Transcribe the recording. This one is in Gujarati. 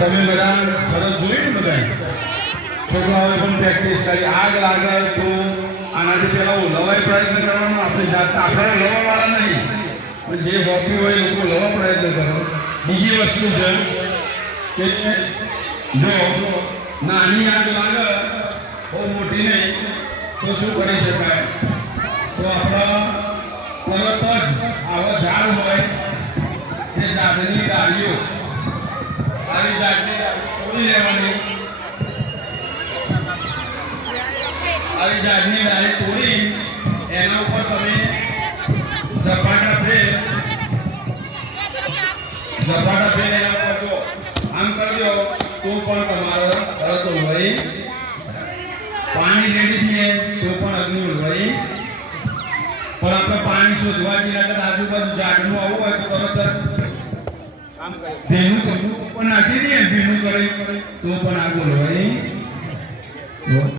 તમે બધા સરસ જોઈ ને બધા છોકરાઓએ પણ પ્રેક્ટિસ કરી. આગ લાગે તો આનાથી પેલા લવાય પ્રયત્ન કરવાનો. આપણે જાત આપણે લવાવાળા નહીં, પણ જે હોપી હોય એ લોકો લવા પ્રયત્ન કરો. બીજી વસ્તુ છે કે જો નાની આગ લાગે બહુ મોટી નહીં તો શું કરી શકાય? તો આપણા તરત જ આવા ઝાડ હોય તે ઝાડની ડાળીઓ આવી ઝાડની તોડી લેવાની. આવી ઝાડની ડાળી તોડી એના ઉપર તમે ઝપાટા ફેર એના ઉપર જો આમ કરી દો તો પણ તમારો તરત હોય. પાણી રેડી થઈએ તો પણ અગ્નિ ઉલવાઈ. પણ આપણે પાણી શોધવા જઈએ આજુબાજુ ઝાડનું આવું હોય તો તરત ભીનું પણ નાખી દઈએ, ભીનું કરી તો પણ આગ ઉલવાઈ.